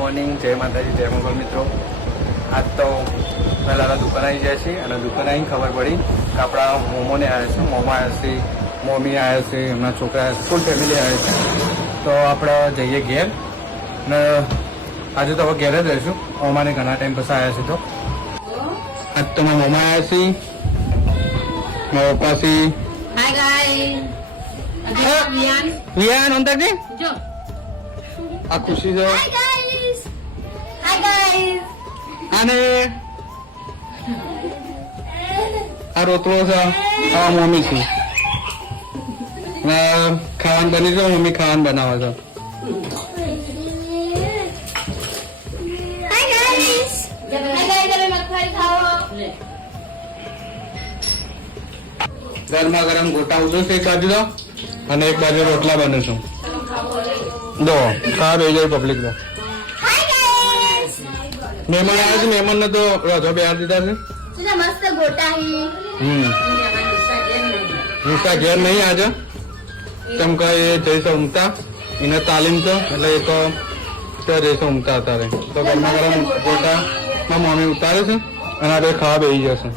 Morning, જય માતાજી, જય મંગળ મિત્રો. આજ તો પહેલાં દુકાન આવી જાય છે અને દુકાન આવીને ખબર પડી કે આપણા મોમોને આવ્યા છે, મોમો આવ્યા છે, મમ્મી આવ્યા છે, એમના છોકરા આવ્યા છે, ફૂલ ફેમિલી આવ્યા છે. તો આપણે જઈએ ઘેર ને આજે તો હવે ઘેર જ રહીશું. મોમાને ઘણા ટાઈમ પછી આવ્યા છે. તો આજ તો મારા મોમા આવ્યા છે, મારા પપ્પા છે. Hi guys. વિયાન અંતર ને Jo. આ ખુશી છે. Hi guys. Hi guys. અને આ રોતલો છે. આ મમ્મી છે. ખાવાનું બની છે, મમ્મી ખાવાનું બનાવે છે. Hi guys. Hi guys, તમે મગફળી ખાઓ. ગરમા ગરમ ગોટા ઉધો છે એક બાજુ તો અને એક બાજુ રોટલા બને છે. દો ખા રહી જાય પબ્લિક તો. Hi guys. મહેમાન આવ્યા છે, મહેમાન ને તો રજો બે દીધા છે. સુના મસ્ત ગોટા હી. નિશા ઘેર નહીં આજે કેમ કે એ જઈશે ઊંઘતા, એને તાલીમ છે એટલે એ તો ત્યાં જઈશે ઊંઘતા અત્યારે. તો ગરમા ગરમ ગોટા મારી મમ્મી ઉતારે છે અને આ બે ખાવા બેસી જશે.